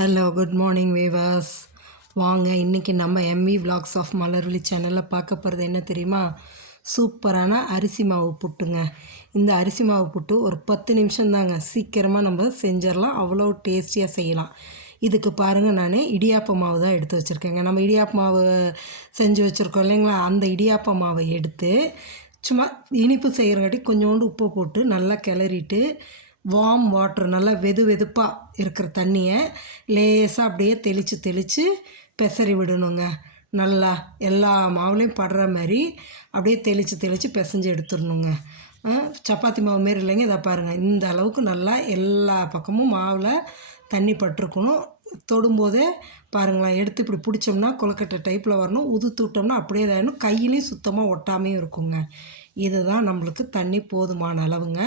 Hello good morning வேவாஸ் வாங்க இன்றைக்கி நம்ம எம்இ விளாக்ஸ் ஆஃப் மலர்விழி சேனலில் பார்க்க போகிறது என்ன தெரியுமா? சூப்பரான அரிசி மாவு புட்டுங்க. இந்த அரிசி மாவு புட்டு ஒரு பத்து நிமிஷம் தாங்க. சீக்கிரமாக நம்ம செஞ்சிடலாம். அவ்வளோ டேஸ்டியாக செய்யலாம். இதுக்கு பாருங்கள் நான் இடியாப்ப மாவு தான் எடுத்து வச்சுருக்கேங்க. நம்ம இடியாப்ப மாவு செஞ்சு வச்சுருக்கோம் இல்லைங்களா? அந்த இடியாப்ப மாவை எடுத்து சும்மா இனிப்பு செய்கிறங்காட்டி கொஞ்சோண்டு உப்பு போட்டு நல்லா கிளறிட்டு வார்ம் வாட்டர் நல்லா வெது வெதுப்பாக இருக்கிற தண்ணியை லேசாக அப்படியே தெளித்து தெளித்து பெசரி விடணுங்க. நல்லா எல்லா மாவுலேயும் படுற மாதிரி அப்படியே தெளித்து தெளித்து பிசைஞ்சு எடுத்துடணுங்க. சப்பாத்தி மாவு மாரி இல்லைங்க இதை பாருங்கள் இந்த அளவுக்கு நல்லா எல்லா பக்கமும் மாவில் தண்ணி பட்டிருக்கணும். தொடும்போதே பாருங்களேன் எடுத்து இப்படி பிடிச்சோம்னா கொழுக்கட்டை டைப்பில் வரணும். உதுத்து விட்டோம்னா அப்படியே இதாகணும் கையிலையும் சுத்தமாக ஒட்டாமையும் இருக்குங்க. இதுதான் நம்மளுக்கு தண்ணி போதுமான அளவுங்க.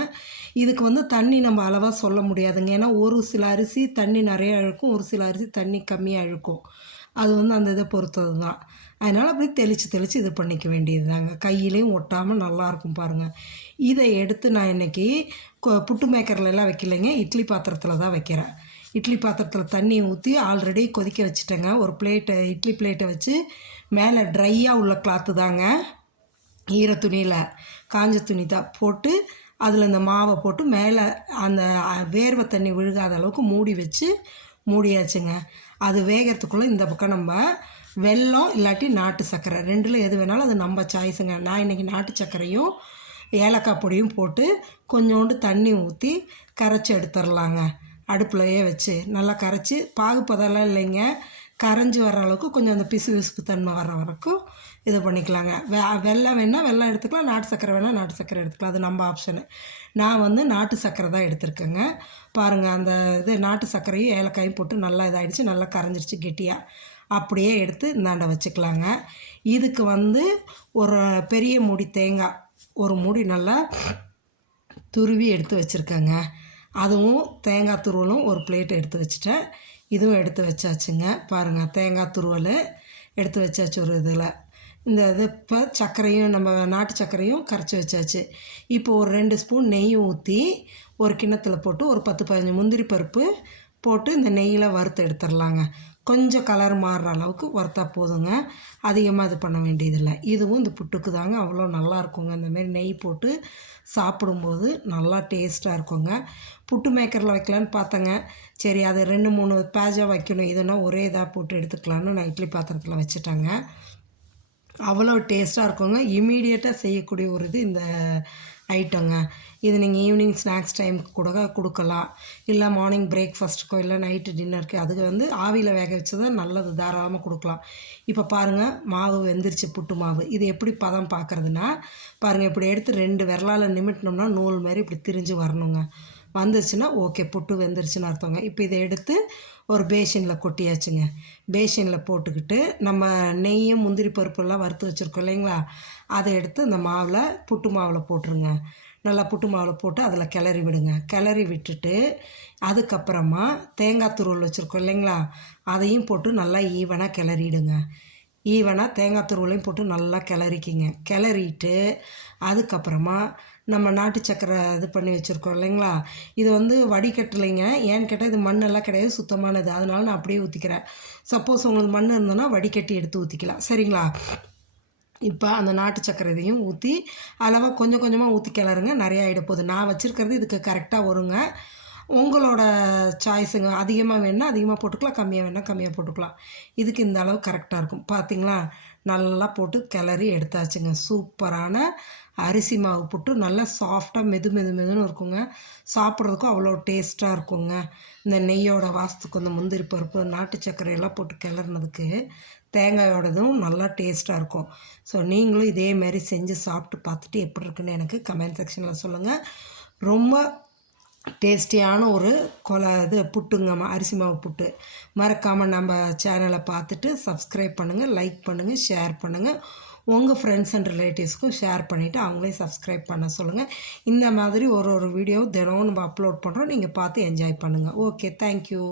இதுக்கு வந்து தண்ணி நம்ம அளவாக சொல்ல முடியாதுங்க. ஏன்னா ஒரு சில அரிசி தண்ணி நிறைய இழுக்கும் ஒரு சில அரிசி தண்ணி கம்மியாக இழுக்கும் அது வந்து அந்த இதை பொறுத்தது தான் அதனால் அப்படி தெளித்து தெளித்து இது பண்ணிக்க வேண்டியது தாங்க கையிலையும் ஒட்டாமல் நல்லாயிருக்கும் பாருங்கள் இதை எடுத்து நான் இன்றைக்கி புட்டு மேக்கர்லெல்லாம் வைக்கலைங்க. இட்லி பாத்திரத்தில் தான் வைக்கிறேன். இட்லி பாத்திரத்தில் தண்ணி ஊற்றி ஆல்ரெடி கொதிக்க வச்சுட்டேங்க. ஒரு பிளேட்டை இட்லி பிளேட்டை வச்சு மேலே ட்ரையாக உள்ள கிளாத்து தாங்க. ஈர துணியில் காஞ்ச துணி தான் போட்டு அதில் இந்த மாவை போட்டு மேலே அந்த வேர்வை தண்ணி விழுகாத அளவுக்கு மூடி வச்சு மூடியாச்சுங்க. அது வேகிறதுக்குள்ளே இந்த பக்கம் நம்ம வெல்லம் இல்லாட்டி நாட்டு சர்க்கரை ரெண்டில் எது வேணாலும் அது நம்ம சாய்ஸுங்க நான் இன்றைக்கி நாட்டு சர்க்கரையும் ஏலக்காய் பொடியும் போட்டு கொஞ்சோண்டு தண்ணி ஊற்றி கரைச்சி எடுத்துடலாங்க அடுப்புலையே வச்சு நல்லா கரைச்சி பாகுப்பதெல்லாம் இல்லைங்க. கரைஞ்சி வர அளவுக்கு கொஞ்சம் அந்த பிசு பிசுப்பு தன்மை வர வரைக்கும் இது பண்ணிக்கலாங்க. வெ வெள்ளம் வேணால் வெள்ளம் எடுத்துக்கலாம். நாட்டு சக்கரை வேணால் நாட்டு சக்கரை எடுத்துக்கலாம். அது நம்ம ஆப்ஷனு நான் வந்து நாட்டு சர்க்கரை தான் எடுத்திருக்கேங்க. பாருங்கள் அந்த இது நாட்டு சர்க்கரையும் ஏலக்காயும் போட்டு நல்லா இதாகிடுச்சு நல்லா கரைஞ்சிருச்சு கெட்டியாக அப்படியே எடுத்து இந்தாண்ட வச்சுக்கலாங்க. இதுக்கு வந்து ஒரு பெரிய மூடி தேங்காய் ஒரு மூடி நல்லா துருவி எடுத்து வச்சுருக்கேங்க. அதுவும் தேங்காய் துருவலும் ஒரு பிளேட் எடுத்து வச்சுட்டேன். இதுவும் எடுத்து வச்சாச்சுங்க. பாருங்கள் தேங்காய் துருவல் எடுத்து வச்சாச்சு ஒரு இதில். இந்த இது இப்போ சர்க்கரையும் நம்ம நாட்டு சர்க்கரையும் கரைச்சி வச்சாச்சு. இப்போ ஒரு ரெண்டு ஸ்பூன் நெய் ஊற்றி ஒரு கிண்ணத்தில் போட்டு ஒரு பத்து பதினஞ்சு முந்திரி பருப்பு போட்டு இந்த நெய்யில் வறுத்து எடுத்துடலாங்க. கொஞ்சம் கலர் மாறுற அளவுக்கு வறுத்தா போதுங்க. அதிகமாக இது பண்ண வேண்டியதில்லை. இதுவும் இந்த புட்டுக்கு தாங்க. அவ்வளோ நல்லா இருக்குங்க. இந்த நெய் போட்டு சாப்பிடும்போது நல்லா டேஸ்ட்டாக இருக்குங்க. புட்டு மேக்கரில் வைக்கலான்னு பார்த்தேங்க. சரி அது ரெண்டு மூணு பேஜாக வைக்கணும். இதுனா ஒரே இதாக போட்டு எடுத்துக்கலான்னு நான் இட்லி பாத்திரத்தில் வச்சுட்டேங்க. அவ்வளோ டேஸ்ட்டாக இருக்குங்க. இமீடியட்டாக செய்யக்கூடிய ஒரு இது இந்த ஐட்டங்க இது நீங்கள் ஈவினிங் ஸ்நாக்ஸ் டைமுக்கு கூட கொடுக்கலாம். இல்லை மார்னிங் பிரேக்ஃபாஸ்ட்டுக்கோ இல்லை நைட்டு டின்னருக்கு அதுக்கு வந்து ஆவியில் வேக வச்சதை நல்லது தாராளமாக கொடுக்கலாம். இப்போ பாருங்கள் மாவு வெந்துருச்சு புட்டு மாவு. இது எப்படி பதம் பார்க்குறதுனா பாருங்கள் இப்படி எடுத்து ரெண்டு விரலால் நிமிட்டினோம்னா நூல் மாதிரி இப்படி திரிஞ்சு வரணுங்க. வந்துருச்சுன்னா ஓகே புட்டு வெந்துருச்சுன்னு அர்த்தங்க. இப்போ இதை எடுத்து ஒரு பேஷனில் கொட்டியாச்சுங்க. பேஷனில் போட்டுக்கிட்டு நம்ம நெய்யும் முந்திரி பருப்பெல்லாம் வறுத்து வச்சுருக்கோம் இல்லைங்களா? அதை எடுத்து இந்த மாவில் புட்டு மாவில் போட்டுருங்க. நல்லா புட்டு மாவில் போட்டு அதில் கிளறி விடுங்க. கிளறி விட்டுட்டு அதுக்கப்புறமா தேங்காய் துருவல் வச்சுருக்கோம் இல்லைங்களா? அதையும் போட்டு நல்லா ஈவனாக கிளறிடுங்க. ஈவனாக தேங்காய் துருவலையும் போட்டு நல்லா கிளறிக்கிங்க. கிளறிட்டு அதுக்கப்புறமா நம்ம நாட்டு சக்கரை இது பண்ணி வச்சுருக்கோம் இல்லைங்களா? இது வந்து வடிகட்டலைங்க. ஏன்னு கேட்டால் இது மண்ணெல்லாம் கிடையாது சுத்தமானது. அதனால நான் அப்படியே ஊற்றிக்கிறேன் சப்போஸ் உங்களுக்கு மண் இருந்ததுன்னா வடிகட்டி எடுத்து ஊற்றிக்கலாம் சரிங்களா? இப்போ அந்த நாட்டு சக்கரை இதையும் ஊற்றி அளவாக கொஞ்சம் கொஞ்சமாக ஊற்றி கிளறுங்க. நிறையா ஆகிட போகுது. நான் வச்சுருக்கிறது இதுக்கு கரெக்டாக வருங்க. உங்களோட சாய்ஸுங்க அதிகமாக வேணால் அதிகமாக போட்டுக்கலாம். கம்மியாக வேணால் கம்மியாக போட்டுக்கலாம். இதுக்கு இந்த அளவு கரெக்டாக இருக்கும். பார்த்திங்களா நல்லா போட்டு கிளறி எடுத்தாச்சுங்க. சூப்பரான அரிசி மாவு போட்டு நல்லா சாஃப்டாக மெது மெது மெதுன்னு இருக்குங்க. சாப்பிட்றதுக்கும் அவ்வளோ டேஸ்ட்டாக இருக்குங்க. இந்த நெய்யோட வாசத்துக்கு இந்த முந்திரி பருப்பு நாட்டு சர்க்கரை எல்லாம் போட்டு கிளறினதுக்கு தேங்காயோடதும் நல்லா டேஸ்ட்டாக இருக்கும். ஸோ நீங்களும் இதே மாதிரி செஞ்சு சாப்பிட்டு பார்த்துட்டு எப்படி இருக்குன்னு எனக்கு கமெண்ட் செக்ஷனில் சொல்லுங்கள் ரொம்ப டேஸ்டியான ஒரு கொலை இது புட்டுங்கம்மா அரிசி மாவு புட்டு. மறக்காமல் நம்ம சேனலை பார்த்துட்டு சப்ஸ்கிரைப் பண்ணுங்கள் லைக் பண்ணுங்கள் ஷேர் பண்ணுங்கள் உங்கள் ஃப்ரெண்ட்ஸ் அண்ட் ரிலேட்டிவ்ஸ்க்கும் ஷேர் பண்ணிவிட்டு அவங்களையும் சப்ஸ்கிரைப் பண்ண சொல்லுங்கள் இந்த மாதிரி ஒரு ஒரு வீடியோ தினமும் நம்ம அப்லோட் பண்ணுறோம் நீங்கள் பார்த்து என்ஜாய் பண்ணுங்கள் ஓகே தேங்க்யூ